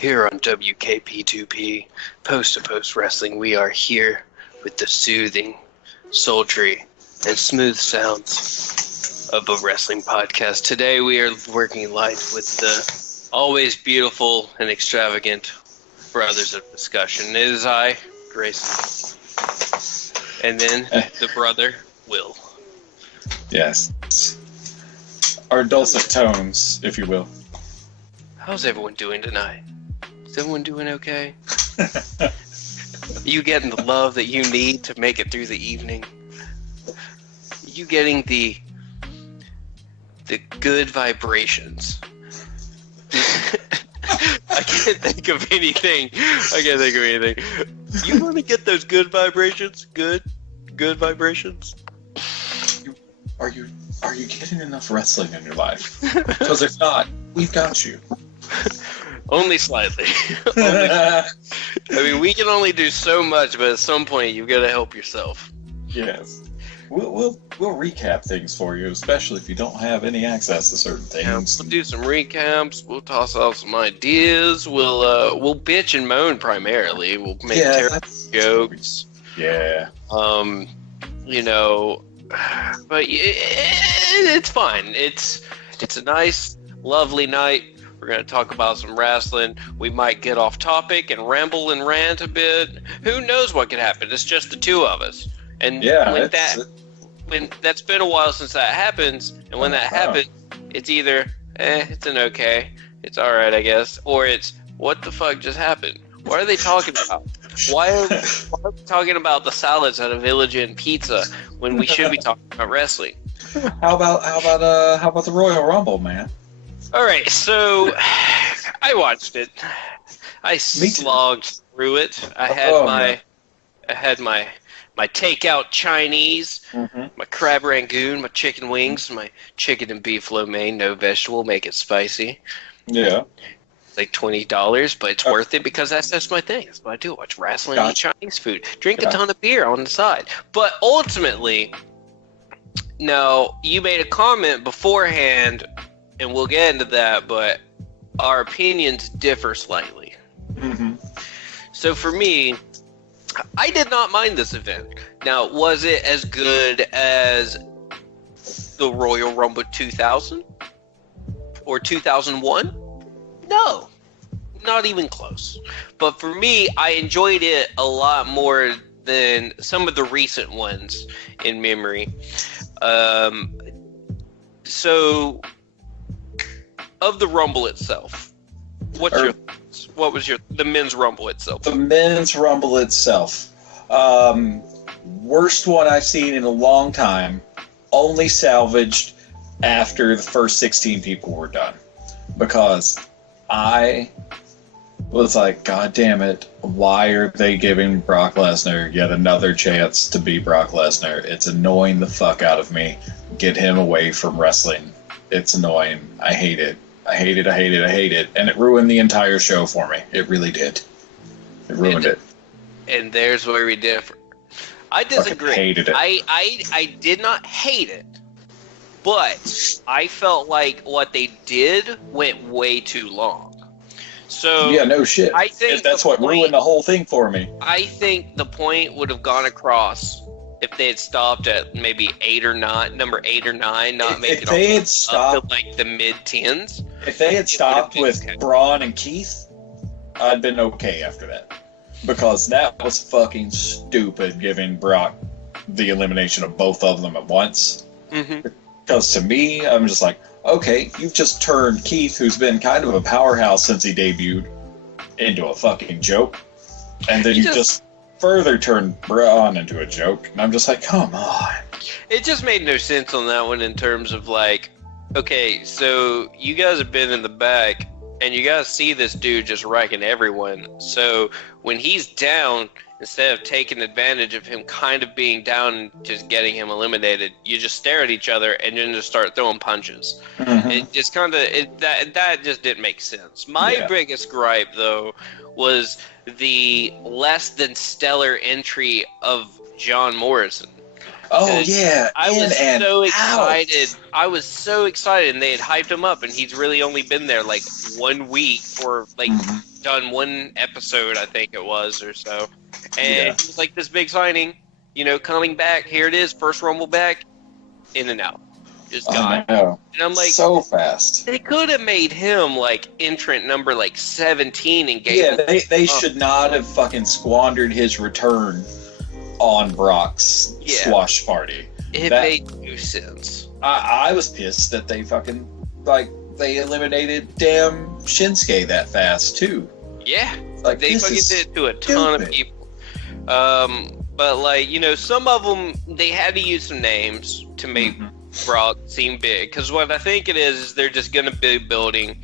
Here on WKP2P, Post to Post Wrestling, we are here with the soothing, sultry, and smooth sounds of a wrestling podcast. Today we are working live with the always beautiful and extravagant brothers of discussion. It is I, Grayson, and then the brother, Will. Yes. Our dulcet tones, if you will. How's everyone doing tonight? Is everyone doing okay? You getting the love that you need to make it through the evening? You getting the good vibrations? I can't think of anything. You want to get those good vibrations? Good vibrations? Are you getting enough wrestling in your life? Because if not, we've got you. Only slightly. I mean, we can only do so much, but at some point, you've got to help yourself. Yes. We'll recap things for you, especially if you don't have any access to certain things. We'll do some recaps. We'll toss out some ideas. We'll bitch and moan primarily. We'll make terrible jokes. Yeah. You know, but it's fine. It's a nice, lovely night. We're going to talk about some wrestling. We might get off topic and ramble and rant a bit. Who knows what could happen? It's just the two of us. And when that's been a while since that happens, and when that happens, it's either, it's an okay, it's alright, I guess, or it's, what the fuck just happened? What are they talking about? Why are we talking about the salads at a Village Inn Pizza when we should be talking about wrestling? How about the Royal Rumble, man? All right, so I watched it. I slogged through it. I had my takeout Chinese, my crab rangoon, my chicken wings, my chicken and beef lo mein, no vegetable, make it spicy. Yeah. It's like $20, but it's worth it because that's just my thing. That's what I do. Watch wrestling and eat Chinese food. Drink a ton of beer on the side. But ultimately, now, you made a comment beforehand, and we'll get into that, but our opinions differ slightly. So for me, I did not mind this event. Now, was it as good as the Royal Rumble 2000 or 2001? No, not even close. But for me, I enjoyed it a lot more than some of the recent ones in memory. So, of the Rumble itself, what was the men's Rumble itself? The men's Rumble itself. Worst one I've seen in a long time. Only salvaged after the first 16 people were done. Because I was like, God damn it, why are they giving Brock Lesnar yet another chance to be Brock Lesnar? It's annoying the fuck out of me. Get him away from wrestling. It's annoying. I hate it. I hate it. And it ruined the entire show for me. It really did. It ruined it. And there's where we differ. I disagree. I hated it. I did not hate it. But I felt like what they did went way too long. So yeah, no shit. I think that's what ruined the whole thing for me. I think the point would have gone across if they had stopped at maybe number 8 or 9, not making it up to like the mid-10s. If they had stopped with Braun and Keith, I'd been okay after that. Because that was fucking stupid, giving Brock the elimination of both of them at once. Because to me, I'm just like, okay, you've just turned Keith, who's been kind of a powerhouse since he debuted, into a fucking joke. And then you just further turned Braun into a joke. And I'm just like, come on. It just made no sense on that one in terms of like, okay, so you guys have been in the back, and you guys see this dude just wrecking everyone. So when he's down, instead of taking advantage of him kind of being down and just getting him eliminated, you just stare at each other and then just start throwing punches. It just kind of that just didn't make sense. My biggest gripe though was the less than stellar entry of John Morrison. Oh yeah, I was and so out. excited. I was so excited, and they had hyped him up, and he's really only been there like 1 week, or like done one episode, I think it was, or so. And it was like this big signing, coming back. Here it is, first Rumble back, in and out, just gone. And I'm like, so fast. They could have made him like entrant number like 17 and gave him. Yeah, they should not have fucking squandered his return on Brock's squash party. It made no sense. I was pissed that they fucking they eliminated damn Shinsuke that fast too. Yeah, they fucking did it to a ton of people. But some of them they had to use some names to make Brock seem big. Because what I think it is they're just going to be building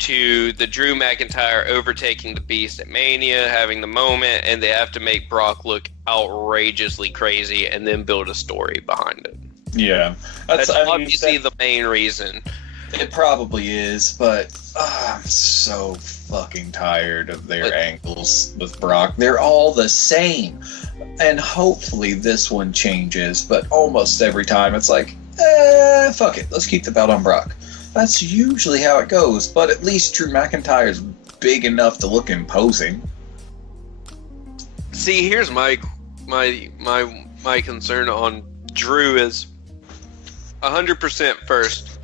to the Drew McIntyre overtaking the Beast at Mania, having the moment, and they have to make Brock look outrageously crazy and then build a story behind it. Yeah. That's obviously the main reason. It probably is, but I'm so fucking tired of their angles with Brock. They're all the same. And hopefully this one changes, but almost every time it's like, fuck it, let's keep the belt on Brock. That's usually how it goes, but at least Drew McIntyre's big enough to look imposing. See, here's my concern on Drew is 100% first.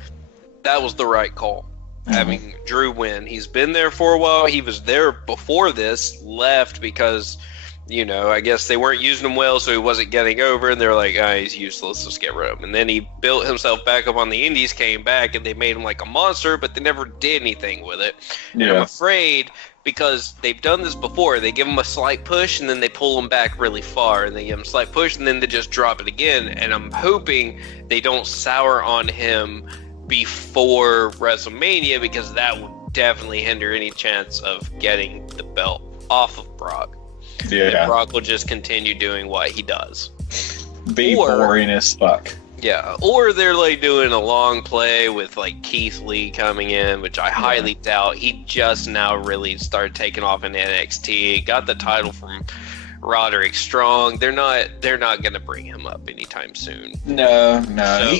That was the right call. Having Drew win. He's been there for a while. He was there before this, left because, I guess they weren't using him well, so he wasn't getting over, and they're like, he's useless, let's get rid of him. And then he built himself back up on the indies, came back, and they made him like a monster, but they never did anything with it. Yeah. And I'm afraid, because they've done this before, they give him a slight push, and then they pull him back really far, and they give him a slight push, and then they just drop it again. And I'm hoping they don't sour on him before WrestleMania, because that would definitely hinder any chance of getting the belt off of Brock. Yeah. And Brock will just continue doing what he does. Boring as fuck. Yeah, or they're like doing a long play with like Keith Lee coming in, which I highly doubt. He just now really started taking off in NXT. Got the title from Roderick Strong. They're not going to bring him up anytime soon. No. So,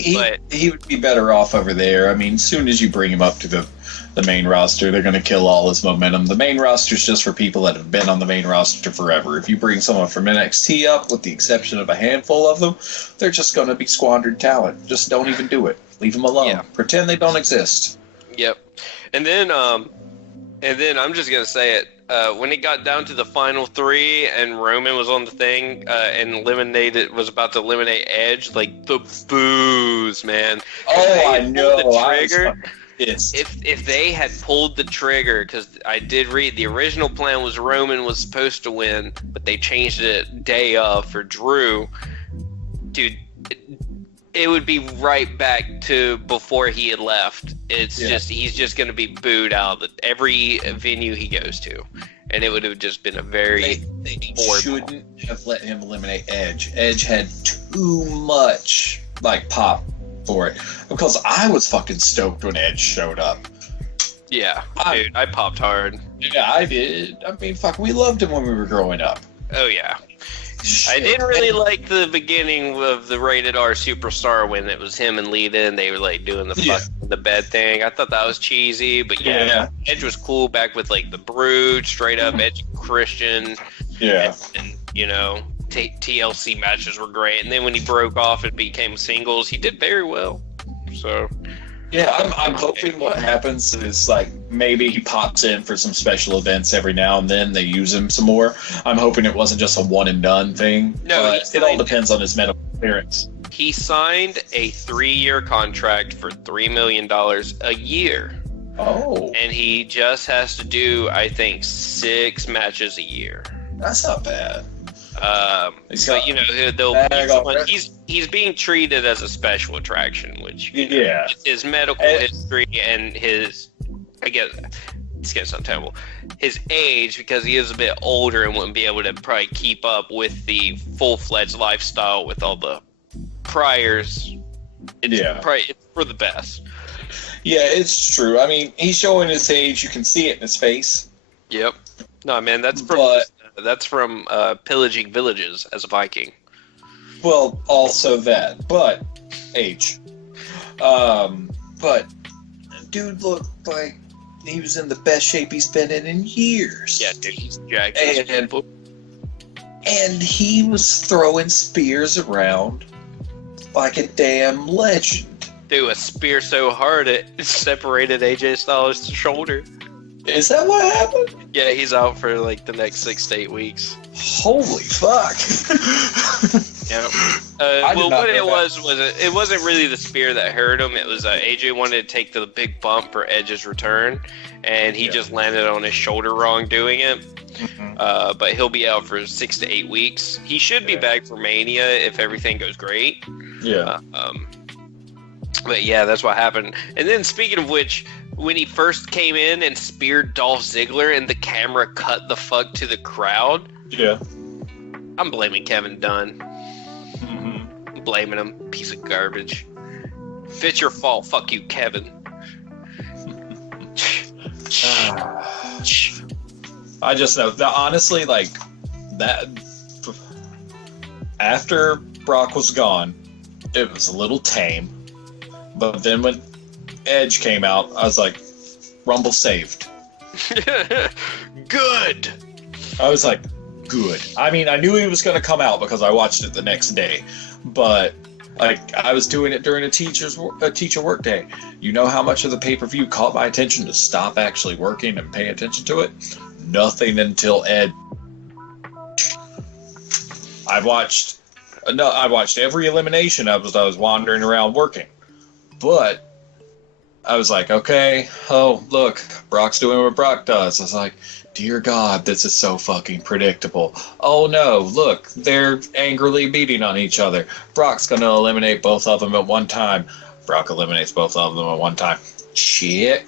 he would be better off over there. I mean, as soon as you bring him up to the main roster, they're going to kill all his momentum. The main roster is just for people that have been on the main roster forever. If you bring someone from NXT up, with the exception of a handful of them, they're just going to be squandered talent. Just don't even do it. Leave them alone. Yeah. Pretend they don't exist. Yep. And then I'm just going to say it. When it got down to the final three and Roman was on the thing and was about to eliminate Edge, like the boos, man. I know. The trigger. If they had pulled the trigger, because I did read the original plan was Roman was supposed to win, but they changed it day of for Drew. Dude, it would be right back to before he had left. It's just he's just going to be booed out of every venue he goes to, and it would have just been a very. They shouldn't have let him eliminate Edge. Edge had too much pop for it, because I was fucking stoked when Edge showed up. Yeah, dude, I popped hard. Yeah, I did. I mean, fuck, we loved him when we were growing up. Oh yeah. Shit. I didn't really like the beginning of the Rated R Superstar when it was him and Lita and they were like doing the bed thing. I thought that was cheesy, but Edge was cool back with like the Brood, straight up Edge Christian. Yeah. And TLC matches were great, and then when he broke off and became singles, he did very well. So yeah, I'm hoping what happens is maybe he pops in for some special events every now and then. They use him some more. I'm hoping it wasn't just a one and done thing. No, but it all depends on his medical clearance. He signed a 3-year contract for $3 million a year. Oh, and he just has to do, I think, 6 matches a year. That's not bad. He's being treated as a special attraction, which his medical history and his, I guess it's gonna sound terrible, his age, because he is a bit older and wouldn't be able to probably keep up with the full-fledged lifestyle with all the priors. It's for the best. Yeah, it's true. I mean, he's showing his age. You can see it in his face. Yep. No, man, that's from pillaging villages as a Viking. Well, also that, but age. But dude looked like he was in the best shape he's been in years. Yeah, dude, he's jacked. And he was throwing spears around like a damn legend. Dude, a spear so hard it separated AJ Styles' shoulder. Is that what happened? Yeah, he's out for like the next 6 to 8 weeks. Holy fuck! Yeah. Well, what it was it wasn't really the spear that hurt him. It was AJ wanted to take the big bump for Edge's return, and he just landed on his shoulder wrong doing it. Mm-hmm. But he'll be out for 6 to 8 weeks. He should be back for Mania if everything goes great. Yeah. But yeah, that's what happened. And then speaking of which, when he first came in and speared Dolph Ziggler and the camera cut the fuck to the crowd. Yeah. I'm blaming Kevin Dunn. I'm blaming him. Piece of garbage. If it's your fault, fuck you, Kevin. I just know that honestly, like that after Brock was gone, it was a little tame. But then when Edge came out, I was like, Rumble saved. Good. I was like, good. I mean, I knew he was going to come out because I watched it the next day. But like, I was doing it during a teacher work day. You know how much of the pay-per-view caught my attention to stop actually working and pay attention to it? Nothing until Edge. I watched every elimination. I was wandering around working. But I was like, okay, oh, look, Brock's doing what Brock does. I was like, dear God, this is so fucking predictable. Oh no, look, they're angrily beating on each other. Brock's going to eliminate both of them at one time. Brock eliminates both of them at one time. Check.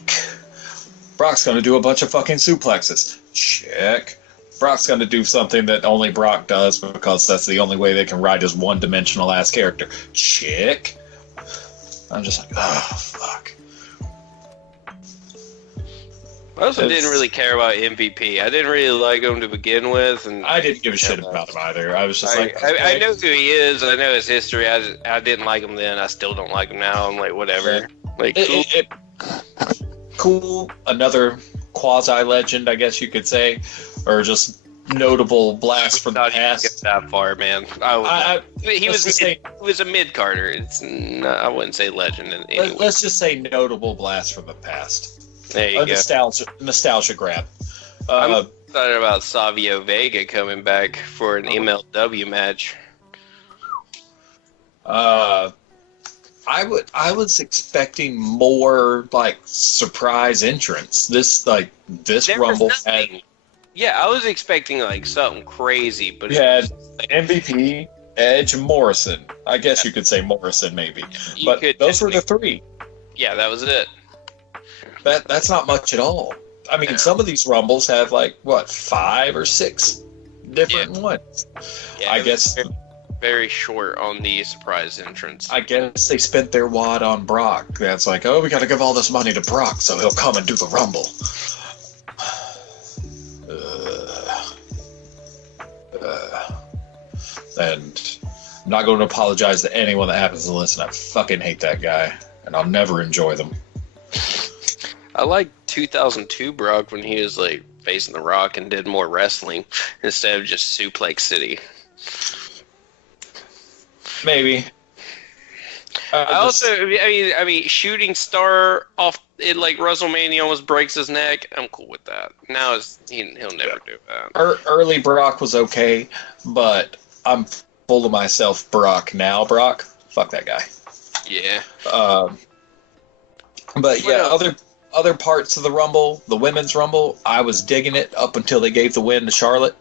Brock's going to do a bunch of fucking suplexes. Check. Brock's going to do something that only Brock does because that's the only way they can ride his one-dimensional ass character. Check. I'm just like, oh, fuck. I also didn't really care about MVP. I didn't really like him to begin with, and I didn't give a shit about him either. I was just like, okay. I know who he is. I know his history. I didn't like him then. I still don't like him now. I'm like, whatever. Like, cool. Cool. Another quasi-legend, I guess you could say, or just notable blast from the past. Get that far, man. He was a mid-carder. I wouldn't say legend in any way. Let's just say notable blast from the past. There you go. Nostalgia grab. I'm excited about Savio Vega coming back for an MLW match. I was expecting more like surprise entrance. This Rumble had. Yeah, I was expecting like something crazy, but we had MVP, Edge, Morrison. I guess you could say Morrison maybe, but those were the three. Yeah, that was it. That's not much at all. I mean, some of these Rumbles have like what 5 or 6 different ones. Yeah, I guess very, very short on the surprise entrance. I guess they spent their wad on Brock. That's like, oh, we got to give all this money to Brock so he'll come and do the Rumble. And I'm not going to apologize to anyone that happens to listen. I fucking hate that guy, and I'll never enjoy them. I like 2002 Brock when he was like facing The Rock and did more wrestling instead of just Suplex City. Maybe. I mean, shooting star off it like WrestleMania almost breaks his neck. I'm cool with that. Now he'll never do that. Early Brock was okay, but I'm full of myself. Brock, fuck that guy. Yeah. But yeah, other parts of the Rumble, the women's Rumble, I was digging it up until they gave the win to Charlotte.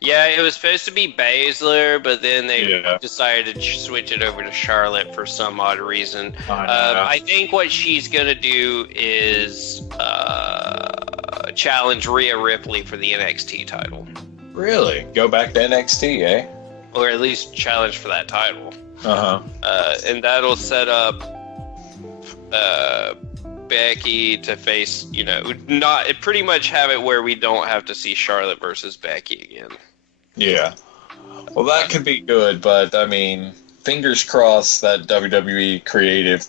Yeah, it was supposed to be Baszler, but then they decided to switch it over to Charlotte for some odd reason. I think what she's going to do is challenge Rhea Ripley for the NXT title. Really? Go back to NXT, eh? Or at least challenge for that title. Uh-huh. And that'll set up Becky to face, not pretty much have it where we don't have to see Charlotte versus Becky again. Yeah. Well, that could be good, but I mean, fingers crossed that WWE creative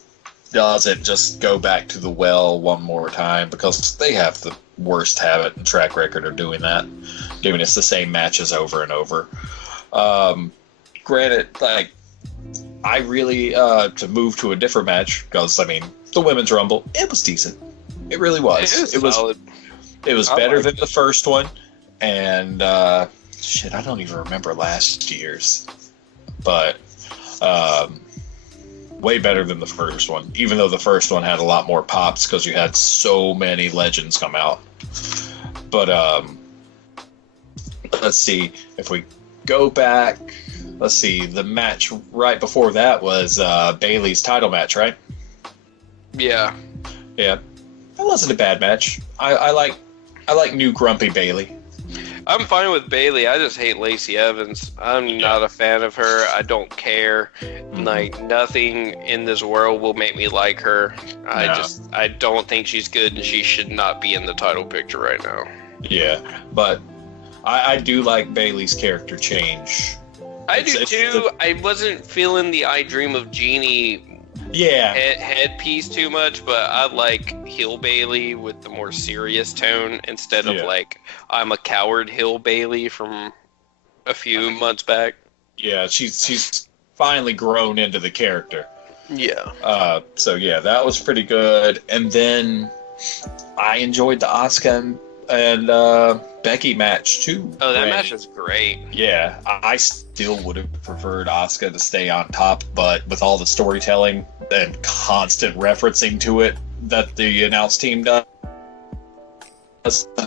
doesn't just go back to the well one more time, because they have the worst habit and track record of doing that, giving us the same matches over and over. Granted, like, I really, to move to a different match, because, I mean, the Women's Rumble, it was decent. It really was. It was solid. It was better than the first one, and, shit, I don't even remember last year's, but, way better than the first one, even though the first one had a lot more pops because you had so many legends come out. But, let's see, if we go back, let's see, the match right before that was Bayley's title match, right? Yeah. Yeah. That wasn't a bad match. I like new grumpy Bayley. I'm fine with Bayley. I just hate Lacey Evans. I'm not a fan of her. I don't care. Like, nothing in this world will make me like her. I don't think she's good, and she should not be in the title picture right now. Yeah, but I do like Bayley's character change. I do too. I wasn't feeling the I Dream of Jeannie headpiece too much, but I like Hill Bailey with the more serious tone instead of like I'm a coward Hill Bailey from a few months back. Yeah, she's finally grown into the character. Yeah. So yeah, that was pretty good. And then I enjoyed the Asuka and Becky match too. Oh, that match was great. Yeah, I still would have preferred Asuka to stay on top, but with all the storytelling and constant referencing to it that the announce team does,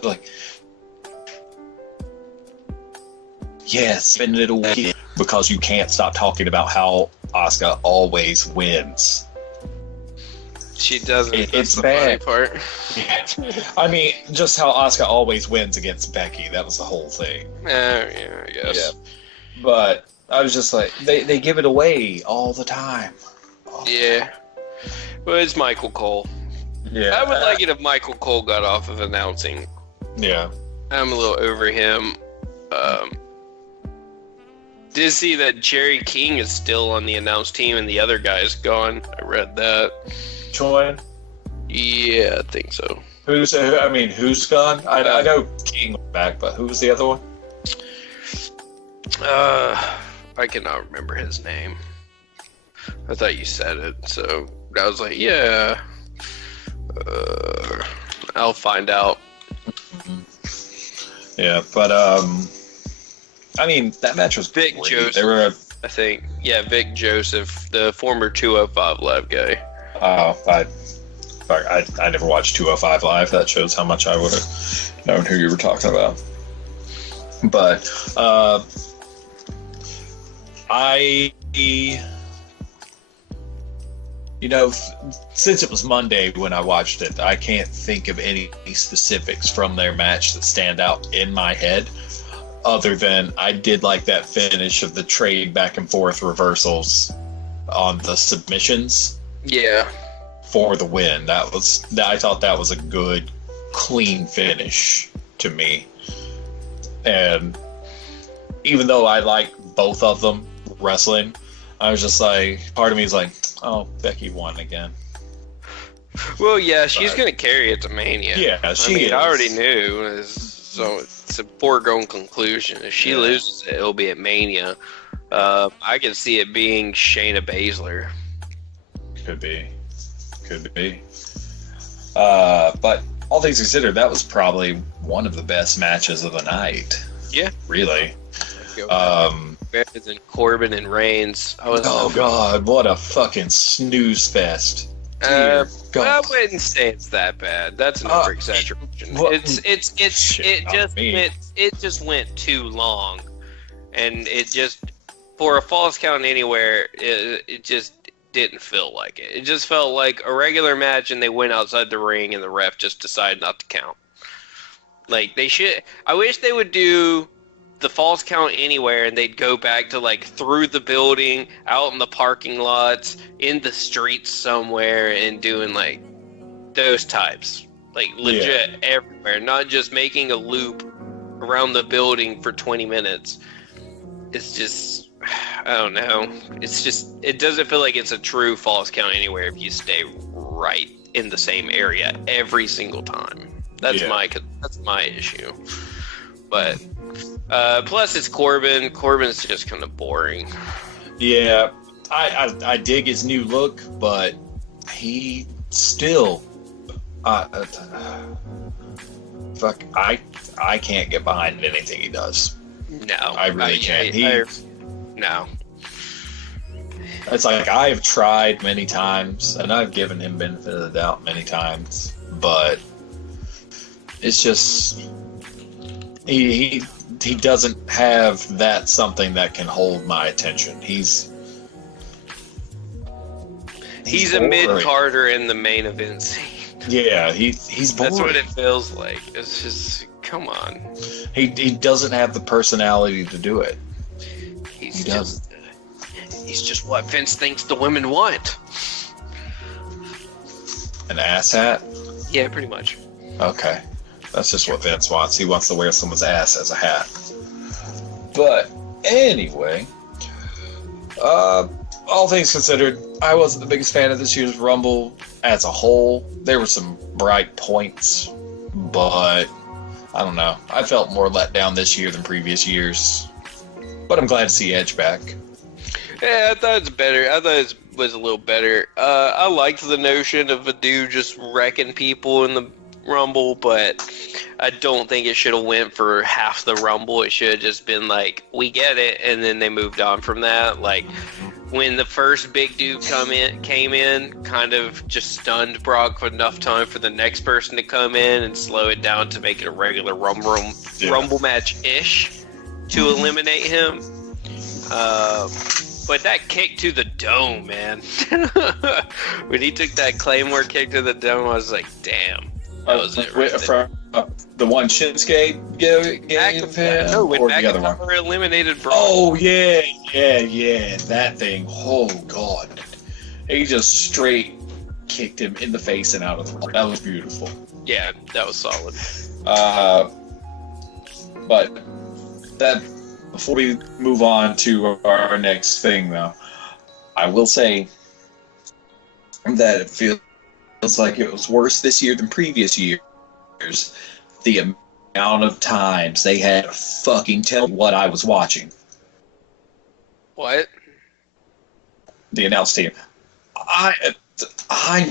like, yes, spend it away, because you can't stop talking about how Asuka always wins. She doesn't. It's the bad. funny part. Yeah. I mean, just how Asuka always wins against Becky. That was the whole thing. Yeah, I guess. Yeah. But I was just like, they give it away all the time. Yeah. Well, it's Michael Cole. Yeah. I would like it if Michael Cole got off of announcing. Yeah. I'm a little over him. Did see that Jerry King is still on the announce team and the other guy's gone. I read that. Join? Yeah, I think so. Who's gone? I know King went back, but who was the other one? I cannot remember his name. I thought you said it, so I was like, yeah. I'll find out. Yeah, but I mean, that match was Vic great. Joseph, I think. Yeah, Vic Joseph, the former 205 Live guy. Oh, I never watched 205 Live. That shows how much I would have known who you were talking about. But since it was Monday when I watched it, I can't think of any specifics from their match that stand out in my head, other than I did like that finish of the trade back and forth reversals on the submissions. Yeah. For the win. I thought that was a good, clean finish to me. And even though I like both of them wrestling, I was just like, part of me is like, oh, Becky won again. Well, yeah, she's going to carry it to Mania. Yeah, she is. I already knew, so it's a foregone conclusion. If she loses it, it'll be at Mania. I can see it being Shayna Baszler. Could be. But all things considered, that was probably one of the best matches of the night. Yeah. Really. Better than Corbin and Reigns. God, what a fucking snooze fest. I wouldn't say it's that bad. That's an over-exaggeration. It just went too long, and it just, for a Falls Count Anywhere, it just didn't feel like it. It just felt like a regular match, and they went outside the ring, and the ref just decided not to count. Like, they should. I wish they would do the Falls Count Anywhere, and they'd go back to, like, through the building, out in the parking lots, in the streets somewhere, and doing, like, those types. Like, legit everywhere. Not just making a loop around the building for 20 minutes. it's just, I don't know. It's just, it doesn't feel like it's a true false count anywhere if you stay right in the same area every single time. That's my issue. But plus it's Corbin. Corbin's just kind of boring. Yeah, I dig his new look, but he still, fuck, I can't get behind anything he does. No, I really can't. No. It's like I've tried many times, and I've given him benefit of the doubt many times, but it's just he doesn't have that something that can hold my attention. He's a mid-carder in the main event scene. Yeah, he's boring. That's what it feels like. It's just, come on. He doesn't have the personality to do it. He doesn't. He's just what Vince thinks the women want. An asshat? Yeah, pretty much. Okay. That's just what Vince wants. He wants to wear someone's ass as a hat. But anyway, all things considered, I wasn't the biggest fan of this year's Rumble as a whole. There were some bright points, but I don't know. I felt more let down this year than previous years. But I'm glad to see Edge back. Yeah, I thought it's better. I thought it was a little better. I liked the notion of a dude just wrecking people in the Rumble, but I don't think it should have went for half the Rumble. It should have just been like, we get it, and then they moved on from that. Like, when the first big dude came in, kind of just stunned Brock for enough time for the next person to come in and slow it down to make it a regular Rumble match-ish to eliminate him. But that kick to the dome, man. When he took that Claymore kick to the dome, I was like, damn. That was it right from the one Shinsuke gave him? No, when or the other one? Eliminated Brock. Oh, yeah. That thing. Oh, God. He just straight kicked him in the face and out of the ring. That was beautiful. Yeah, that was solid. But that... Before we move on to our next thing, though, I will say that it feels like it was worse this year than previous years. The amount of times they had to fucking tell me what I was watching. What? The announce team. I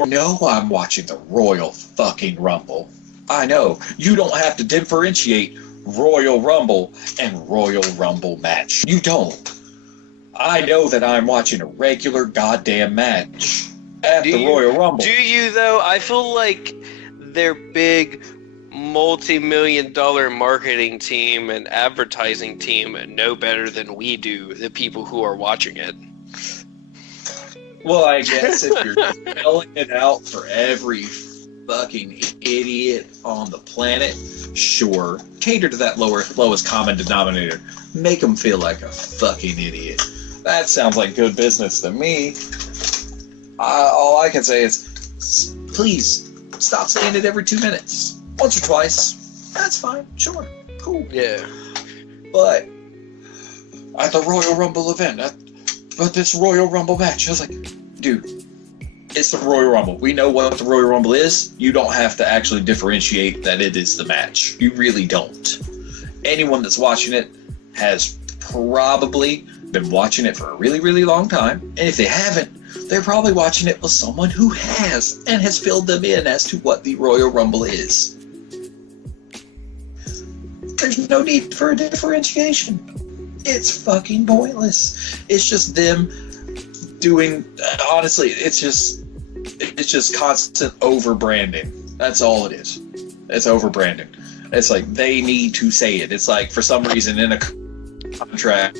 know I'm watching the Royal fucking Rumble. I know. You don't have to differentiate Royal Rumble and Royal Rumble match. You don't. I know that I'm watching a regular goddamn match at the Royal Rumble. Do you, though? I feel like their big multi-million-dollar marketing team and advertising team know better than we do, the people who are watching it. Well, I guess if you're spelling it out for every fucking idiot on the planet, sure. Cater to that lowest common denominator. Make them feel like a fucking idiot. That sounds like good business to me. All I can say is, please, stop saying it every 2 minutes. Once or twice. That's fine. Sure. Cool. Yeah. But at the Royal Rumble event, but this Royal Rumble match, I was like, dude, it's the Royal Rumble. We know what the Royal Rumble is. You don't have to actually differentiate that it is the match. You really don't. Anyone that's watching it has probably been watching it for a really, really long time. And if they haven't, they're probably watching it with someone who has and has filled them in as to what the Royal Rumble is. There's no need for a differentiation. It's fucking pointless. It's just them doing, honestly, it's just constant over-branding. That's all it is. It's over-branding. It's like they need to say it. It's like for some reason in a contract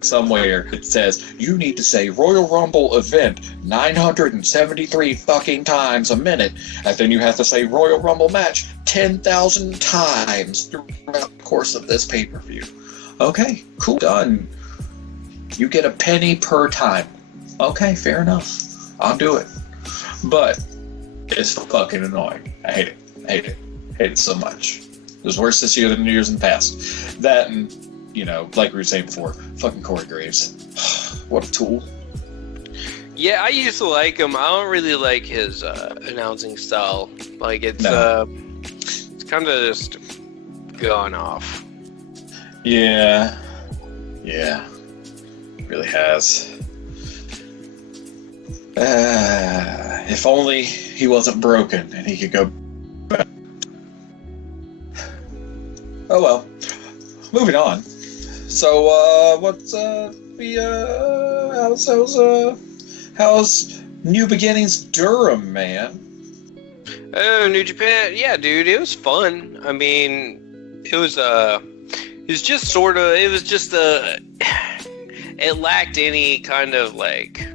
somewhere it says you need to say Royal Rumble event 973 fucking times a minute, and then you have to say Royal Rumble match 10,000 times throughout the course of this pay-per-view. Okay, cool, done. You get a penny per time. Okay, fair enough. I'll do it. But it's fucking annoying. I hate it. Hate it so much. It was worse this year than years in the past. That and you know, like we were saying before, fucking Corey Graves. What a tool. Yeah, I used to like him. I don't really like his announcing style. Like, it's kind of just gone off. Yeah. Yeah. Really has. If only he wasn't broken and he could go back. Oh well. Moving on. So, how's New Beginnings Durham, man? Oh, New Japan. Yeah, dude, it was fun. I mean, it was just sort of, it lacked any kind of, like,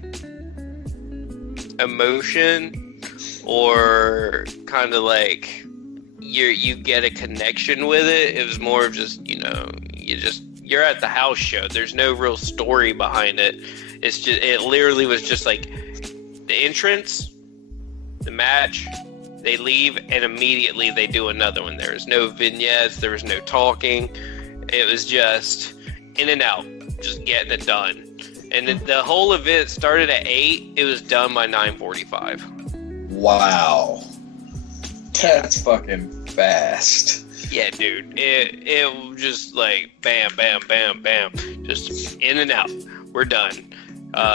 emotion or kind of, like, you get a connection with it. It was more of just, you know, you're at the house show. There's no real story behind it. It literally was just like the entrance, the match, they leave, and immediately they do another one. There was no vignettes, there was no talking. It was just in and out, just getting it done. And the whole event started at 8. It was done by 9:45. Wow. That's fucking fast. Yeah, dude. It was just like bam, bam, bam, bam. Just in and out. We're done.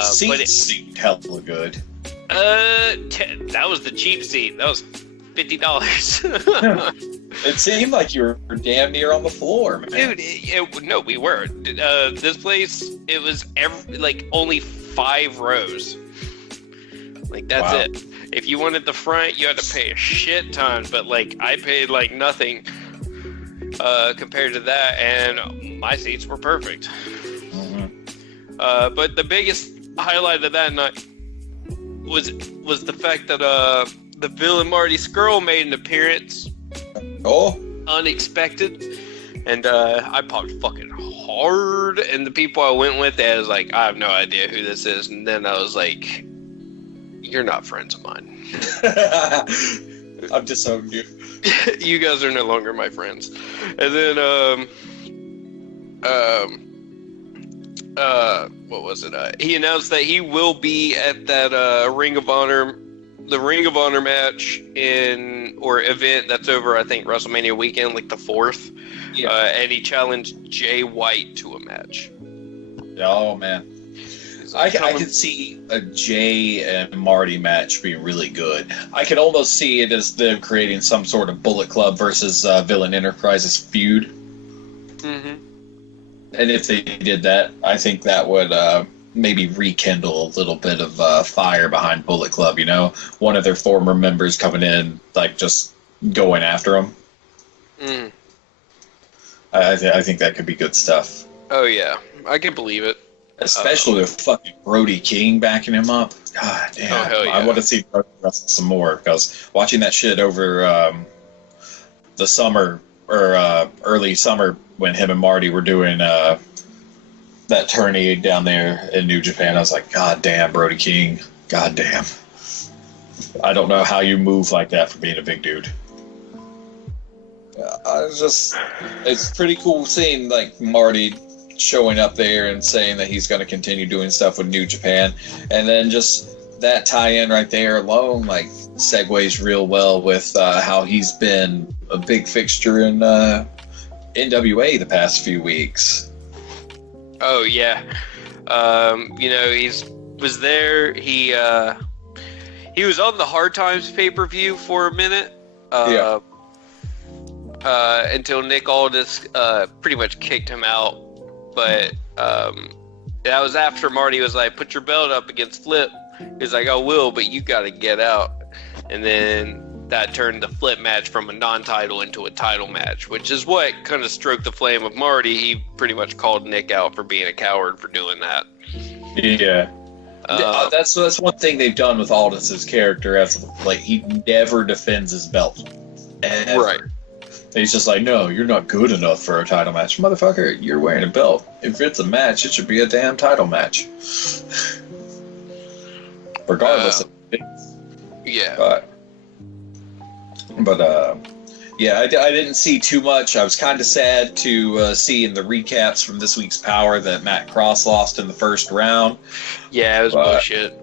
Seats seemed hella good. That was the cheap seat. That was $50. It seemed like you were damn near on the floor, man. Dude, no, we were. This place, it was only 5 rows. Like, that's it. If you wanted the front, you had to pay a shit ton, but, like, I paid, like, nothing compared to that, and my seats were perfect. Mm-hmm. But the biggest highlight of that night was the fact that the villain Marty Scurll made an appearance. Oh. Unexpected. And I popped fucking hard, and the people I went with, I was like, I have no idea who this is. And then I was like, you're not friends of mine. I've disowned you. You guys are no longer my friends. And then what was it? He announced that he will be at that Ring of Honor match or event that's over, I think, WrestleMania weekend, like the 4th. Yeah. And he challenged Jay White to a match. Oh, man. I could see a Jay and Marty match being really good. I could almost see it as them creating some sort of Bullet Club versus Villain Enterprises feud. Mm-hmm. And if they did that, I think that would maybe rekindle a little bit of fire behind Bullet Club, you know? One of their former members coming in, like, just going after them. Mm. I think that could be good stuff. Oh, yeah. I can believe it. Especially with fucking Brody King backing him up. God damn. Oh, hell yeah. I want to see Brody wrestle some more, because watching that shit over the summer, or early summer, when him and Marty were doing that tourney down there in New Japan, I was like, God damn, Brody King. God damn. I don't know how you move like that for being a big dude. It's pretty cool seeing, like, Marty showing up there and saying that he's going to continue doing stuff with New Japan, and then just that tie-in right there alone, like, segues real well with how he's been a big fixture in NWA the past few weeks. Oh yeah, you know, was there. He was on the Hard Times pay-per-view for a minute. Until Nick Aldis pretty much kicked him out. But that was after Marty was like, put your belt up against Flip. He's like, I will, but you got to get out. And then that turned the Flip match from a non-title into a title match, which is what kind of stroked the flame of Marty. He pretty much called Nick out for being a coward for doing that. Yeah. That's one thing they've done with Aldis's character. As like, he never defends his belt. Ever. Right. He's just like, no, you're not good enough for a title match. Motherfucker, you're wearing a belt. If it's a match, it should be a damn title match. Regardless of things. Yeah. But Yeah, I didn't see too much. I was kind of sad to see in the recaps from this week's Power that Matt Cross lost in the first round. Yeah, it was bullshit.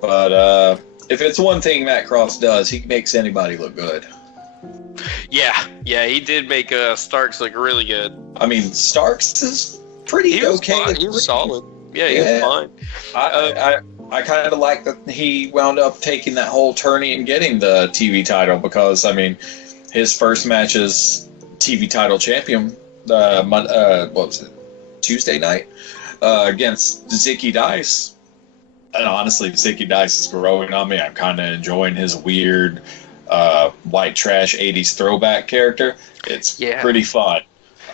But if it's one thing Matt Cross does, he makes anybody look good. Yeah, he did make Starks look really good. I mean, Starks is pretty okay. He was solid. Yeah, he was fine. I kind of like that he wound up taking that whole tourney and getting the TV title because, I mean, his first match as TV title champion, what was it, Tuesday night, against Zicky Dice. And honestly, Zicky Dice is growing on me. I'm kind of enjoying his weird white trash 80s throwback character. It's pretty fun.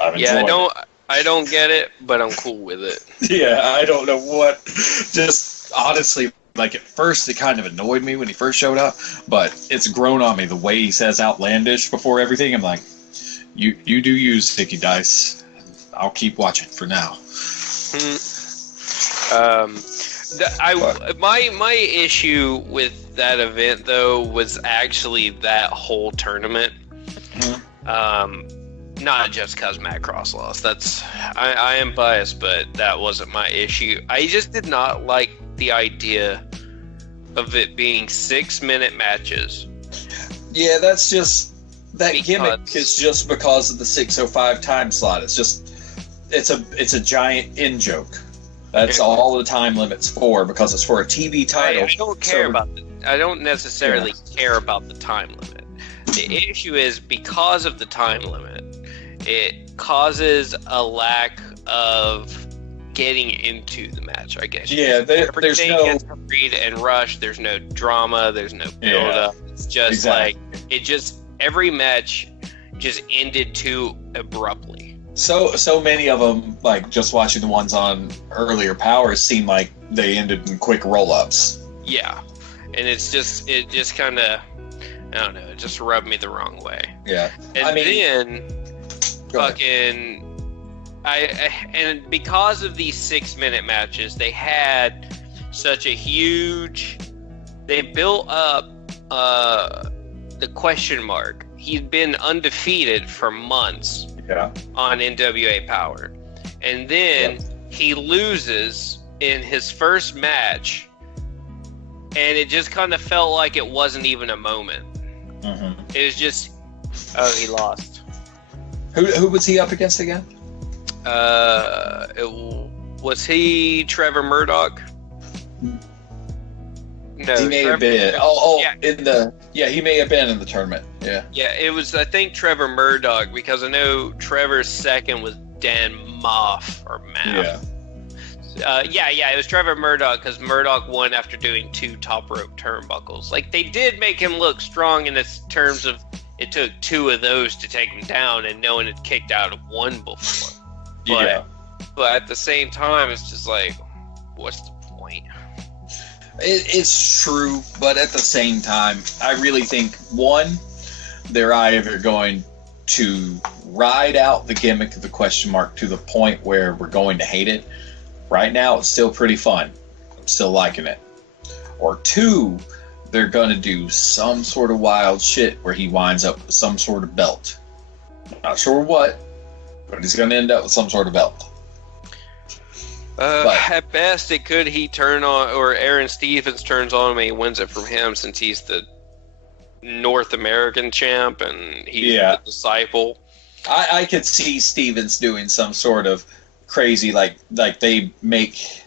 I'm enjoying it. I don't get it, but I'm cool with it. Yeah, I don't know what. Just honestly, like at first it kind of annoyed me when he first showed up, but it's grown on me the way he says outlandish before everything. I'm like, you do use Sticky Dice. I'll keep watching for now. My issue with that event though was actually that whole tournament. Not just because Matt Cross lost. I am biased, but that wasn't my issue. I just did not like the idea of it being 6-minute matches. Yeah, that's just gimmick is just because of the 6:05 time slot. It's a giant in joke. That's all the time limit's for because it's for a TV title. I don't necessarily care about the time limit. The issue is because of the time limit, it causes a lack of getting into the match, I guess. Yeah, there's no... gets hurried and rushed. There's no drama. There's no build-up. It's just every match just ended too abruptly. So many of them, like just watching the ones on earlier Powers, seem like they ended in quick roll-ups. Yeah, and it just kind of, I don't know, it just rubbed me the wrong way. Yeah, and and because of these 6-minute matches, they had such a huge. They built up the question mark. He'd been undefeated for months on NWA Power, and then he loses in his first match, and it just kind of felt like it wasn't even a moment. It was just, he lost. Who was he up against again? Was he Trevor Murdoch? No, he may have been. He may have been in the tournament. Yeah. Yeah, it was, I think, Trevor Murdoch, because I know Trevor's second was Dan Moff or Maff. Yeah. It was Trevor Murdoch because Murdoch won after doing 2 top rope turnbuckles. Like, they did make him look strong in this terms of it took 2 of those to take him down, and no one had kicked out of 1 before. But at the same time, it's just like, what's the point? It's true, but at the same time, I really think, one, they're either going to ride out the gimmick of the question mark to the point where we're going to hate it. Right now, it's still pretty fun. I'm still liking it. Or 2, they're going to do some sort of wild shit where he winds up with some sort of belt. Not sure what, but he's going to end up with some sort of belt. At best, he turn on, or Aaron Stevens turns on him and he wins it from him since he's the North American champ and he's the disciple. I could see Stevens doing some sort of crazy, like they make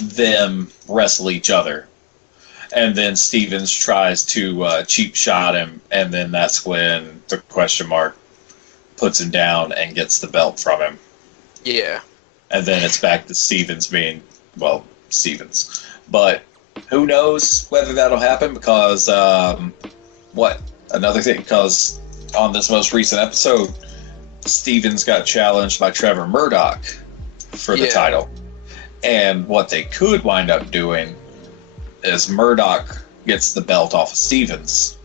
them wrestle each other. And then Stevens tries to cheap shot him, and then that's when the question mark puts him down and gets the belt from him. Yeah. And then it's back to Stevens being, Stevens. But who knows whether that'll happen because, another thing, because on this most recent episode, Stevens got challenged by Trevor Murdoch for the title. And what they could wind up doing is Murdoch gets the belt off of Stevens.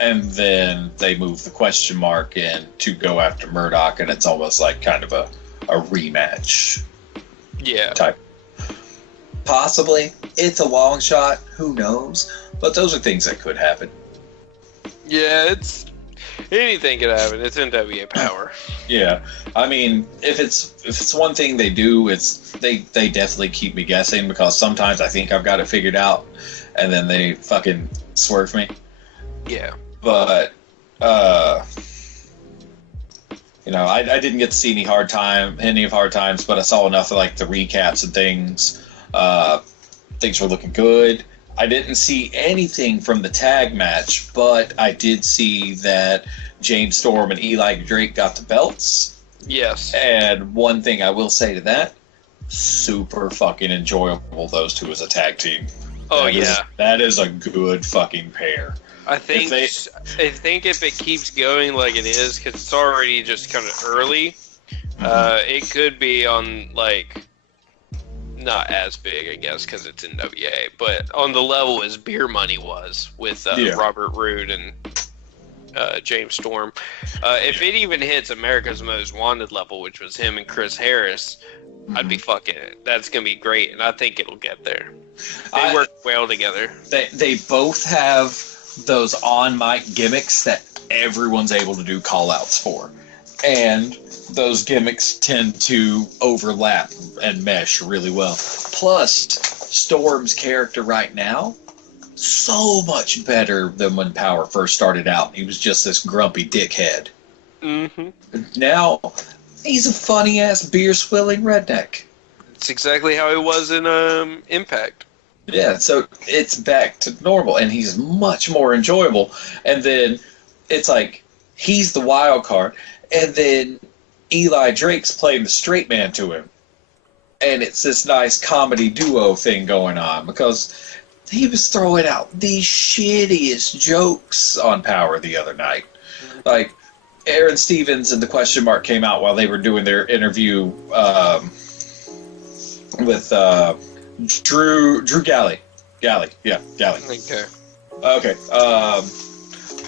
And then they move the question mark in to go after Murdoch, and it's almost like kind of a rematch type. Possibly. It's a long shot. Who knows? But those are things that could happen. Yeah, Anything could happen. It's NWA Power. Yeah, I mean, if it's one thing they do, it's they definitely keep me guessing, because sometimes I think I've got it figured out, and then they fucking swerve me. Yeah. But I didn't get to see any hard times, but I saw enough of like the recaps and things. Things were looking good. I didn't see anything from the tag match, but I did see that James Storm and Eli Drake got the belts. Yes. And one thing I will say to that, super fucking enjoyable, those two as a tag team. Oh, that is a good fucking pair. I think if it keeps going like it is, because it's already just kind of early, it could be on, like, not as big, I guess, because it's in WA, but on the level as Beer Money was with Robert Roode and James Storm. If it even hits America's Most Wanted level, which was him and Chris Harris, I'd be fucking it. That's going to be great, and I think it'll get there. They work well together. They both have those on-mic gimmicks that everyone's able to do call-outs for. And those gimmicks tend to overlap and mesh really well. Plus, Storm's character right now, so much better than when Power first started out. He was just this grumpy dickhead. Mm-hmm. Now, he's a funny-ass beer-swilling redneck. It's exactly how he was in Impact. Yeah, so it's back to normal, and he's much more enjoyable. And then it's like, he's the wild card. And then Eli Drake's playing the straight man to him. And it's this nice comedy duo thing going on, because he was throwing out the shittiest jokes on Power the other night. Like, Aaron Stevens and the question mark came out while they were doing their interview with Drew Galley. Galley. Okay. Okay.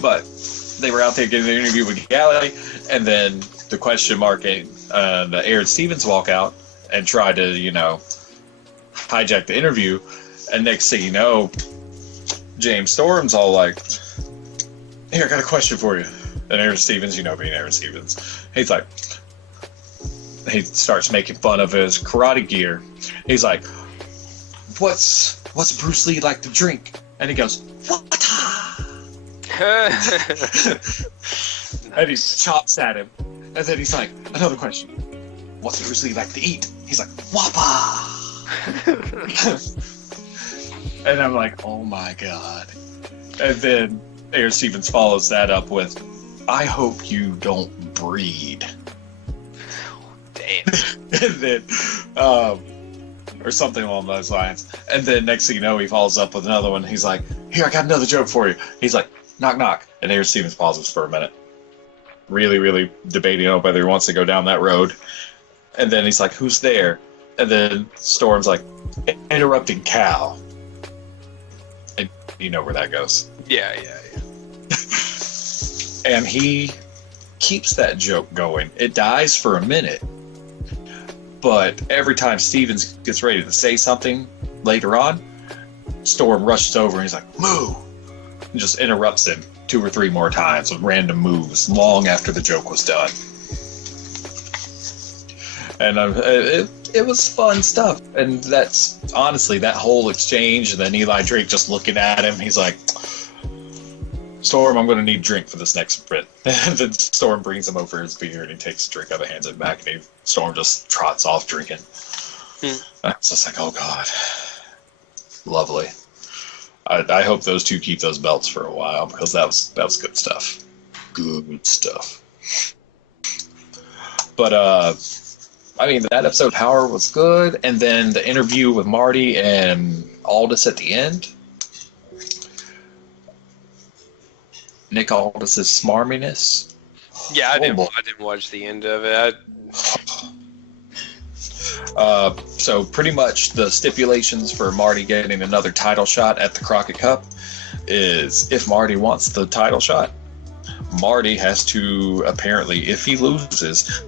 But they were out there getting an interview with Galley, and then the question mark and Aaron Stevens walk out and try to, hijack the interview. And next thing you know, James Storm's all like, "Here, I got a question for you." And Aaron Stevens, being Aaron Stevens, he's like, he starts making fun of his karate gear. He's like, What's Bruce Lee like to drink? And he goes, "Water." And he chops at him. And then he's like, "Another question. What's Bruce Lee like to eat?" He's like, "Whoppa." And I'm like, oh my god. And then Aaron Stevens follows that up with, "I hope you don't breed." Damn. And then, or something along those lines. And then next thing you know, he follows up with another one. He's like, "Here, I got another joke for you." He's like, "Knock, knock." And Aaron Stevens pauses for a minute. Really, really debating on whether he wants to go down that road. And then he's like, "Who's there?" And then Storm's like, "Interrupting cow." And you know where that goes. Yeah. And he keeps that joke going. It dies for a minute. But every time Stevens gets ready to say something later on, Storm rushes over and he's like, "Moo!" And just interrupts him 2 or 3 more times with random moves long after the joke was done. And it was fun stuff. And that's honestly, that whole exchange, and then Eli Drake just looking at him, he's like, "Storm, I'm going to need a drink for this next bit." And then Storm brings him over his beer, and he takes a drink out of hands it back, and Storm just trots off drinking. It's just like, oh god. Lovely. I hope those two keep those belts for a while, because that was good stuff. Good stuff. But, that episode of Power was good, and then the interview with Marty and Aldis at the end. Nick Aldis' smarminess. Yeah, I didn't watch the end of it. So pretty much the stipulations for Marty getting another title shot at the Crockett Cup is, if Marty wants the title shot, Marty has to, apparently, if he loses,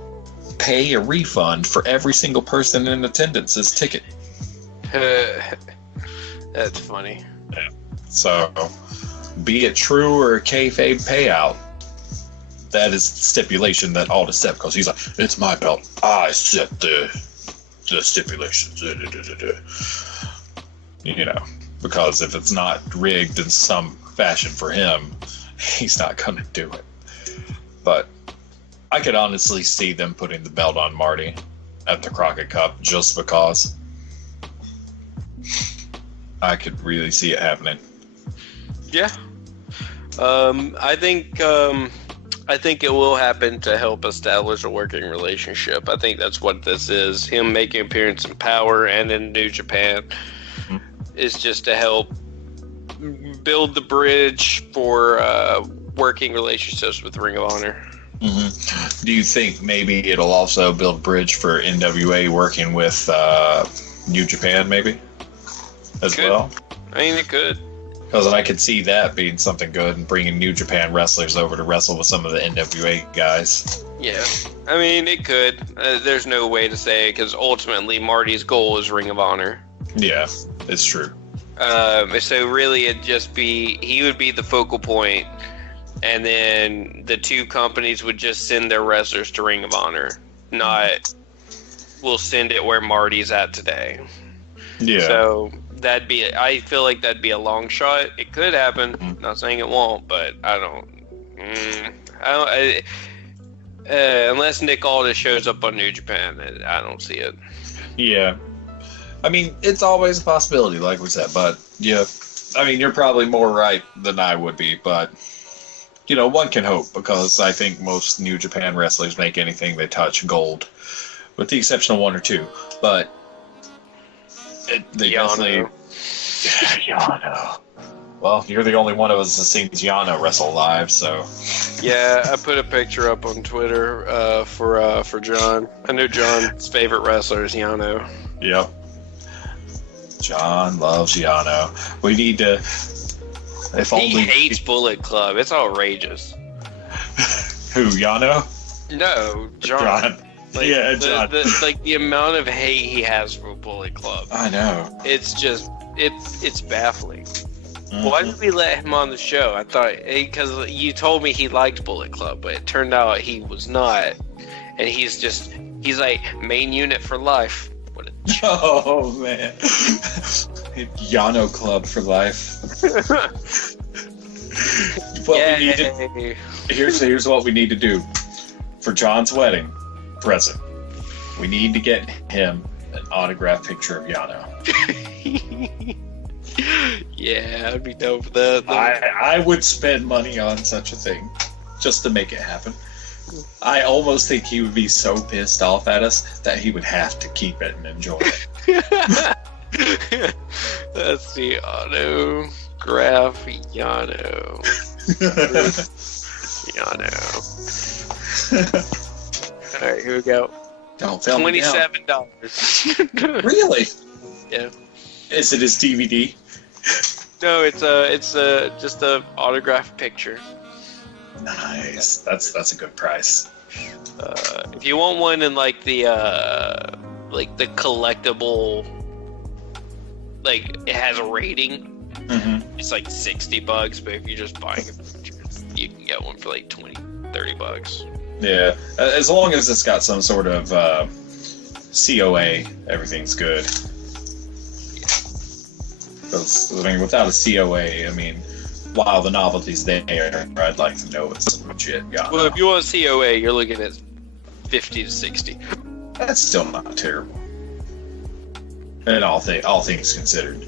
pay a refund for every single person in attendance's ticket. That's funny. Yeah. So, be it true or a kayfabe payout, that is the stipulation that Aldis set, because he's like, it's my belt. I set the stipulations. You know, because if it's not rigged in some fashion for him, he's not going to do it. But I could honestly see them putting the belt on Marty at the Crockett Cup just because. I could really see it happening. Yeah. I think it will happen to help establish a working relationship. I think that's what this is. Him making an appearance in Power and in New Japan is just to help build the bridge for working relationships with Ring of Honor. Mm-hmm. Do you think maybe it'll also build a bridge for NWA working with New Japan, maybe? As well? I mean, it could. Because I could see that being something good and bringing New Japan wrestlers over to wrestle with some of the NWA guys. Yeah. I mean, it could. There's no way to say it, because ultimately Marty's goal is Ring of Honor. Yeah, it's true. So really it'd just be, he would be the focal point, and then the two companies would just send their wrestlers to Ring of Honor. Not, we'll send it where Marty's at today. Yeah. So I feel like that'd be a long shot. It could happen. Not saying it won't, but I don't. Unless Nick Aldis shows up on New Japan, I don't see it. Yeah. I mean, it's always a possibility, like we said, but yeah. I mean, you're probably more right than I would be, but you know, one can hope, because I think most New Japan wrestlers make anything they touch gold, with the exception of one or two. But they definitely. Yano. Well, you're the only one of us that's seen Yano wrestle live, so. Yeah, I put a picture up on Twitter for John. I know John's favorite wrestler is Yano. Yep. John loves Yano. We need to. If he hates Bullet Club. It's outrageous. Who, Yano? No, John. Like, yeah, John. The amount of hate he has for Bullet Club. I know. It's just, it's baffling. Mm-hmm. Why did we let him on the show? I thought, because you told me he liked Bullet Club, but it turned out he was not. And he's like, main unit for life. What a oh, man. Yano Club for life. Here's what we need to do. For John's wedding present, we need to get him an autographed picture of Yano. Yeah, I'd be dope for that. I would spend money on such a thing just to make it happen. I almost think he would be so pissed off at us that he would have to keep it and enjoy it. That's the autograph Yano. Yano. All right, here we go. Don't tell me now. $27. Really? Yeah. Is it his DVD? No, it's just a autographed picture. Nice. That's a good price. If you want one in like the collectible, like it has a rating. Mm-hmm. It's like $60, but if you're just buying a picture, you can get one for like $20-$30. Yeah, as long as it's got some sort of COA, everything's good. Because, I mean, without a COA, I mean, while the novelty's there, I'd like to know it's legit. Well, if you want a COA, you're looking at $50 to $60. That's still not terrible. And all things considered.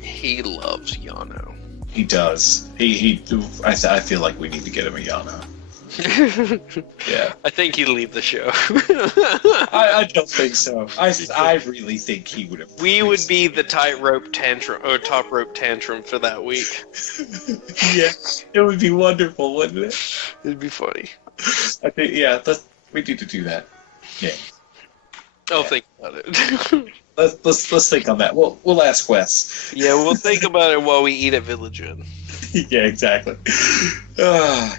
He loves Yano. He does. I feel like we need to get him a Yano. Yeah. I think he'd leave the show. I don't think so. I really think he would have. We would be the tightrope tantrum or top rope tantrum for that week. Yeah, it would be wonderful, wouldn't it? It'd be funny. I think we need to do that. Yeah. I'll think about it. Let's think on that. We'll ask Wes. Yeah, we'll think about it while we eat at Village Inn. Yeah, exactly.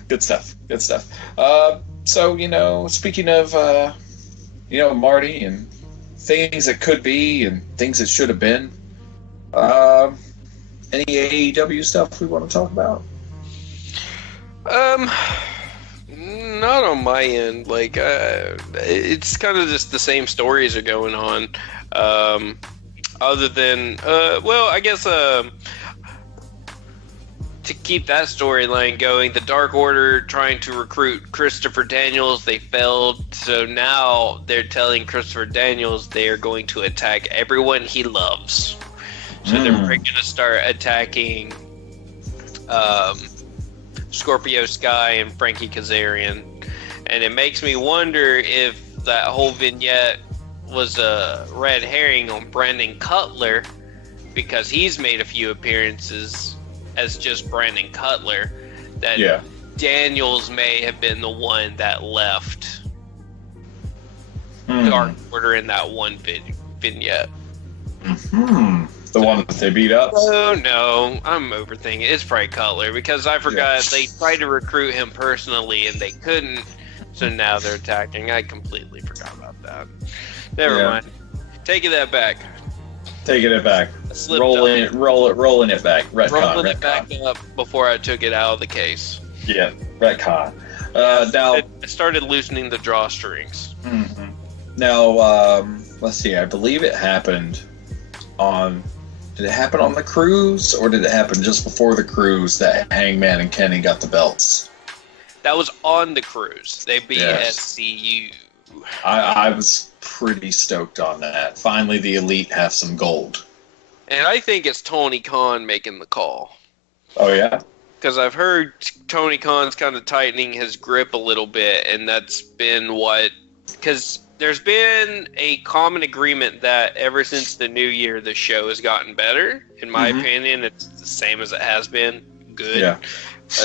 Good stuff. Good stuff. So, speaking of, Marty and things that could be and things that should have been, any AEW stuff we want to talk about? Not on my end. Like, it's kind of just the same stories are going on. Other than, well, I guess to keep that storyline going, the Dark Order trying to recruit Christopher Daniels, they failed. So now they're telling Christopher Daniels they are going to attack everyone he loves. So they're going to start attacking Scorpio Sky and Frankie Kazarian. And it makes me wonder if that whole vignette was a red herring on Brandon Cutler, because he's made a few appearances as just Brandon Cutler, that Daniels may have been the one that left Dark Order in that one vignette. The one that they beat up? Oh no, I'm overthinking it. It's probably Cutler, because I forgot they tried to recruit him personally and they couldn't, so now they're attacking. I completely forgot about that. Never mind. Taking that back. Taking it back. Rolling it back. Rolling it back up before I took it out of the case. Yeah, retcon. Now I started loosening the drawstrings. Mm-hmm. Now, let's see. I believe it happened on. Did it happen on the cruise, or did it happen just before the cruise that Hangman and Kenny got the belts? That was on the cruise. They beat SCU. I was pretty stoked on that. Finally, the Elite have some gold. And I think it's Tony Khan making the call. Oh, yeah? Because I've heard Tony Khan's kind of tightening his grip a little bit, and that's been what... Because there's been a common agreement that ever since the new year, the show has gotten better. In my opinion, it's the same as it has been. Good. Yeah.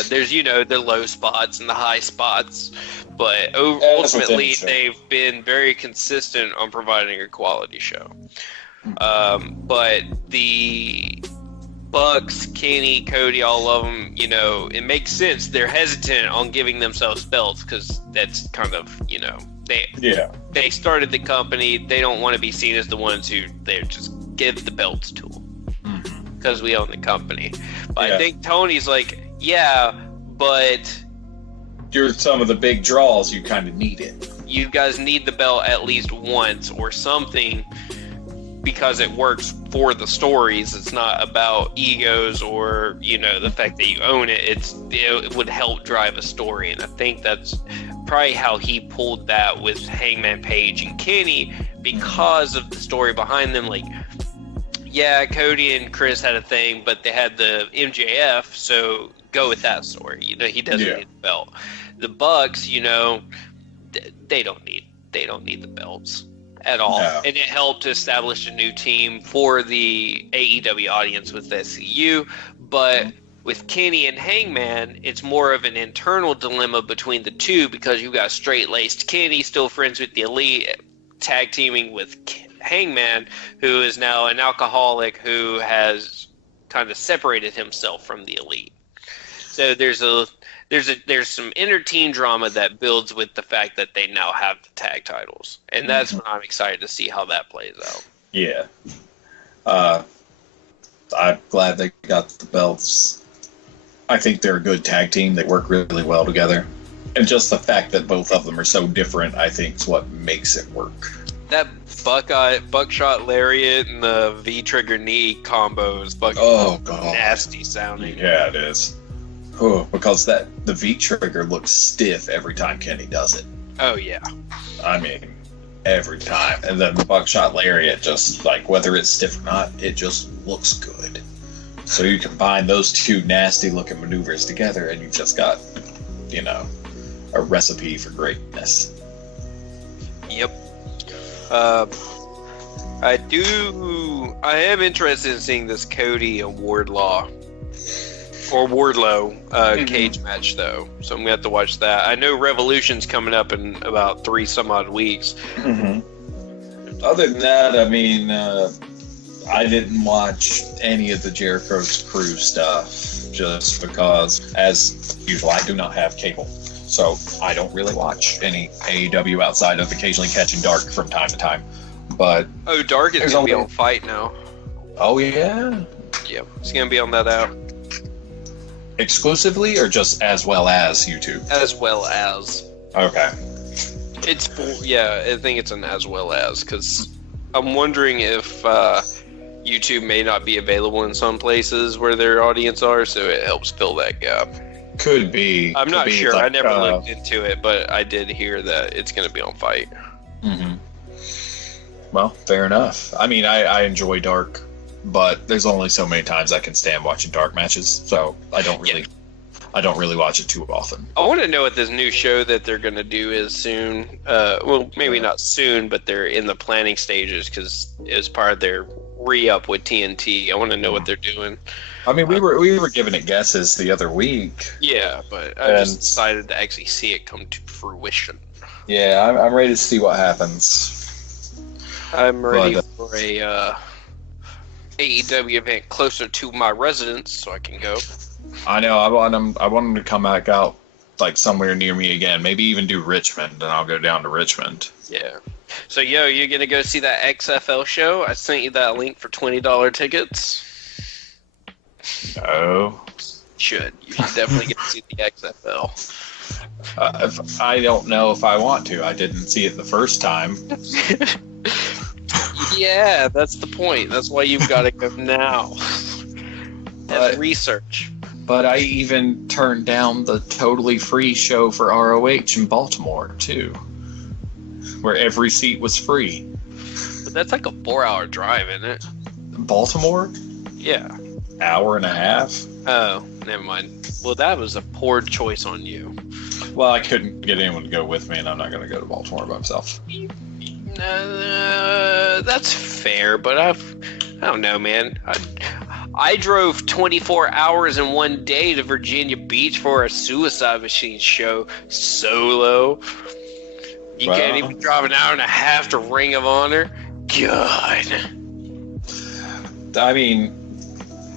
There's, the low spots and the high spots. But ultimately, they've been very consistent on providing a quality show. But the Bucks, Kenny, Cody, all of them, it makes sense. They're hesitant on giving themselves belts because that's kind of, they started the company. They don't want to be seen as the ones who they just give the belts to them because we own the company. But I think Tony's like, but you're some of the big draws. You kind of need it. You guys need the belt at least once or something because it works for the stories. It's not about egos or, the fact that you own it. It would help drive a story. And I think that's probably how he pulled that with Hangman Page and Kenny because of the story behind them. Like, Cody and Chris had a thing, but they had the MJF, so go with that story. He doesn't need the belt. The Bucks, they don't need the belts at all. No. And it helped to establish a new team for the AEW audience with SCU, but with Kenny and Hangman, it's more of an internal dilemma between the two because you've got straight-laced Kenny, still friends with the Elite, tag teaming with Hangman, who is now an alcoholic who has kind of separated himself from the Elite. So there's some inner team drama that builds with the fact that they now have the tag titles, and that's when I'm excited to see how that plays out. Yeah, I'm glad they got the belts. I think they're a good tag team. They work really well together, and just the fact that both of them are so different, I think, is what makes it work. That buckshot lariat and the V-trigger knee combos, nasty sounding. Yeah, it is. Oh, because the V-trigger looks stiff every time Kenny does it. Oh, yeah. I mean, every time. And then the buckshot lariat, just like whether it's stiff or not, it just looks good. So you combine those two nasty-looking maneuvers together, and you've just got, a recipe for greatness. Yep. I am interested in seeing this Cody and Wardlow cage match, though. So I'm going to have to watch that. I know Revolution's coming up in about 3 some odd weeks. Other than that, I mean, I didn't watch any of the Jericho's Crew stuff just because, as usual, I do not have cable. So I don't really watch any AEW outside of occasionally catching Dark from time to time. But Dark is going to be on Fight now. Oh, yeah? Yep, it's going to be on that app. exclusively or just as well as YouTube? As well as. Okay. It's I think it's an as well as, because I'm wondering if YouTube may not be available in some places where their audience are, so it helps fill that gap. Could be. I'm not sure. Like, I never looked into it, but I did hear that it's going to be on Fight. Mm-hmm. Well, fair enough. I mean, I enjoy Dark, but there's only so many times I can stand watching Dark matches, so I don't really watch it too often. I want to know what this new show that they're going to do is soon. Well, maybe not soon, but they're in the planning stages because it was part of their re-up with TNT. I want to know what they're doing. I mean, we were giving it guesses the other week. Yeah, but I'm just excited to actually see it come to fruition. Yeah, I'm ready to see what happens. I'm ready for a AEW event closer to my residence so I can go. I know. I want them to come back out like somewhere near me again. Maybe even do Richmond, and I'll go down to Richmond. Yeah. So, you're gonna go see that XFL show? I sent you that link for $20 tickets. No. You should definitely get to see the XFL. I don't know if I want to. I didn't see it the first time. Yeah, that's the point. That's why you've got to go now. That's research. But I even turned down the totally free show for ROH in Baltimore, too, where every seat was free. But that's like a 4-hour drive, isn't it? Baltimore? Yeah. Hour and a half? Oh, never mind. Well, that was a poor choice on you. Well, I couldn't get anyone to go with me, and I'm not going to go to Baltimore by myself. That's fair, but I don't know, man. I drove 24 hours in one day to Virginia Beach for a Suicide Machine show solo. You can't even drive an hour and a half to Ring of Honor? God. I mean,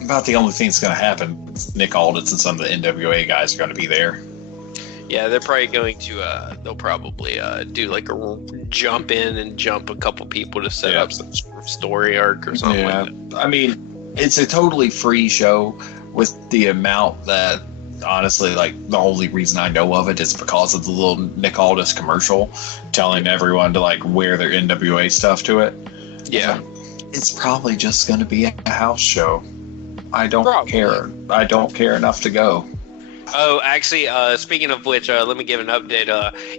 about the only thing that's going to happen is Nick Aldis and some of the NWA guys are going to be there. Yeah, they're probably going to, they'll probably do like a jump in and jump a couple people to set up some sort of story arc or something like that. I mean, it's a totally free show with the amount that, honestly, like, the only reason I know of it is because of the little Nick Aldis commercial telling everyone to, like, wear their NWA stuff to it. Yeah. It's probably just going to be a house show. I don't care. I don't care enough to go. Oh, actually, speaking of which, let me give an update.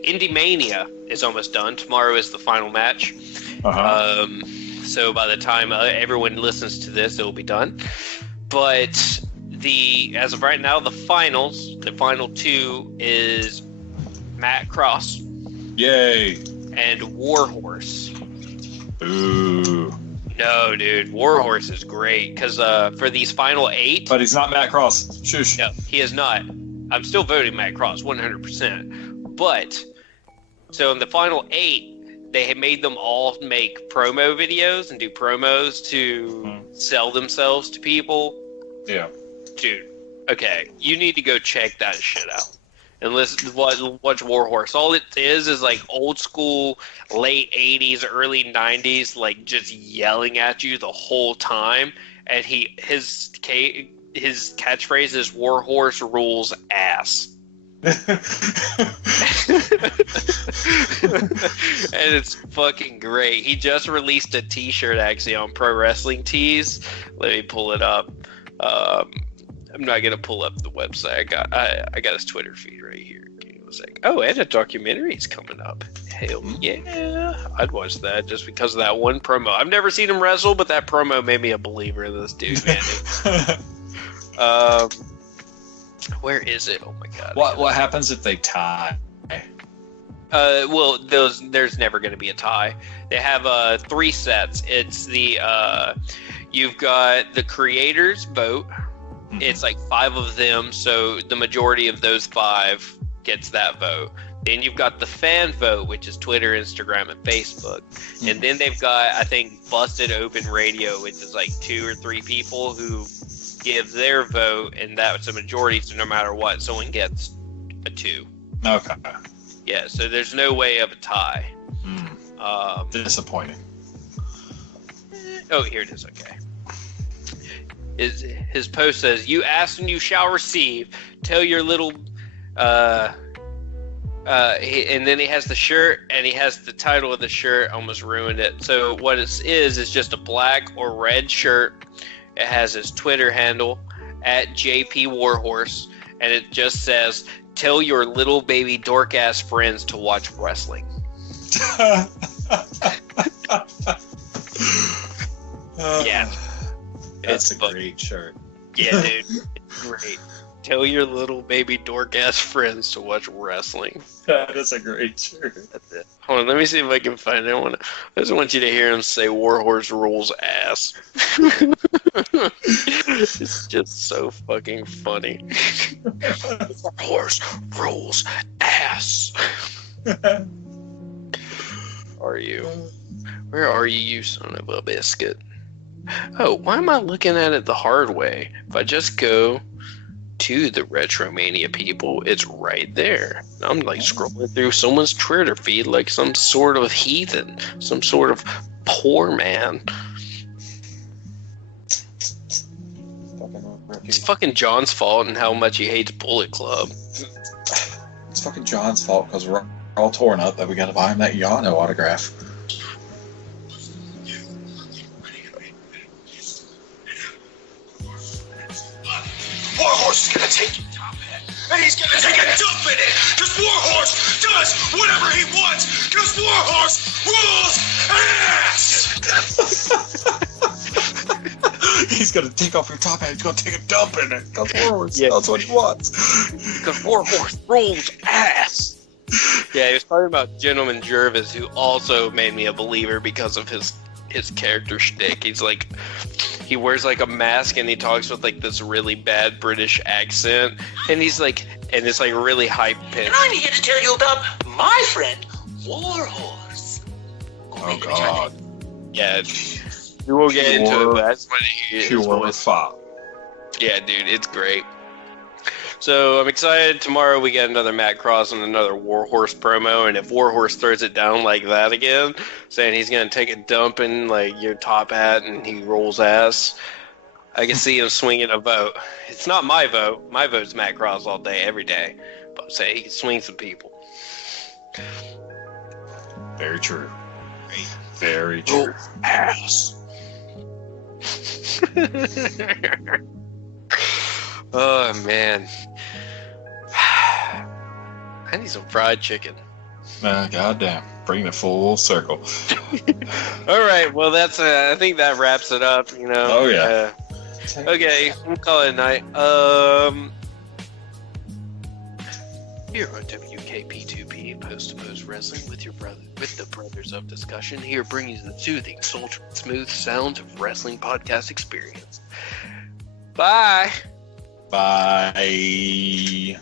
Indie Mania is almost done. Tomorrow is the final match. Uh-huh. So by the time everyone listens to this, it will be done. But as of right now, the final two is Matt Cross. Yay. And Warhorse. Ooh. No, dude, Warhorse is great because for these final 8. But he's not Matt Cross. Shush. No, he is not. I'm still voting Matt Cross 100%. But so in the final 8, they had made them all make promo videos and do promos to sell themselves to people. Yeah. Dude, okay, you need to go check that shit out. And listen to watch Warhorse. All it is like old school, late 80s, early 90s, like just yelling at you the whole time. And his catchphrase is Warhorse rules ass. And it's fucking great. He just released a t-shirt actually on Pro Wrestling Tees. Let me pull it up. I'm not gonna pull up the website. I got his Twitter feed right here. It was like, oh, and a documentary's coming up. Hell yeah, I'd watch that just because of that one promo. I've never seen him wrestle, but that promo made me a believer in this dude, man. Where is it? Oh my god. What happens if they tie? Well, there's never going to be a tie. They have 3 sets. It's the you've got the creators vote. It's like 5 of them, so the majority of those 5 gets that vote. Then you've got the fan vote, which is Twitter, Instagram, and Facebook. And then they've got, I think, Busted Open Radio, which is like 2 or 3 people who give their vote, and that's a majority, so no matter what, someone gets a 2. Okay. Yeah, so there's no way of a tie. Disappointing. Oh, here it is, okay. his post says, "You ask and you shall receive. Tell your little." And then he has the shirt, and he has the title of the shirt. Almost ruined it. So what it is just a black or red shirt. It has his Twitter handle at JP Warhorse, and it just says, "Tell your little baby dork ass friends to watch wrestling." Yeah, that's a great shirt. Yeah, dude, it's great. Tell your little baby dork ass friends to watch wrestling. That is a great shirt. That's it. Hold on, let me see if I can find it. I just want you to hear him say Warhorse rules ass. It's just so fucking funny. Warhorse rules ass. Are you? Where are you, you son of a biscuit? Oh, why am I looking at it the hard way? If I just go to the Retromania people, it's right there. I'm like scrolling through someone's Twitter feed like some sort of heathen, some sort of poor man. It's fucking John's fault and how much he hates Bullet Club. It's fucking John's fault because we're all torn up that we got to buy him that Yano autograph. Warhorse is gonna take your top hat, and he's gonna take a dump in it, because Warhorse does whatever he wants, because Warhorse rules ass! He's gonna take off your top hat, he's gonna take a dump in it, because Warhorse does what he wants. Because Warhorse rules ass! Yeah, he was talking about Gentleman Jervis, who also made me a believer because of his character shtick. He's like, he wears like a mask and he talks with like this really bad British accent, and he's like, and it's like really high pitched. And I'm here to tell you about my friend Warhorse. Oh God! Yeah, we will get into it, but that's what Pure fop. Yeah, dude, it's great. So I'm excited. Tomorrow we get another Matt Cross and another Warhorse promo, and if Warhorse throws it down like that again, saying he's gonna take a dump in like your top hat and he rolls ass, I can see him swinging a vote. It's not my vote. My vote's Matt Cross all day, every day. But say he can swing some people. Very true. Very true. Ass. Oh man. I need some fried chicken. Goddamn. Bring it full circle. All right. Well, that's. I think that wraps it up. You know. Oh yeah. Okay. We'll call it a night. Here on WKP2P, Post to Post Wrestling with the Brothers of Discussion. Here, bringing you the soothing, sultry, smooth sounds of wrestling podcast experience. Bye. Bye.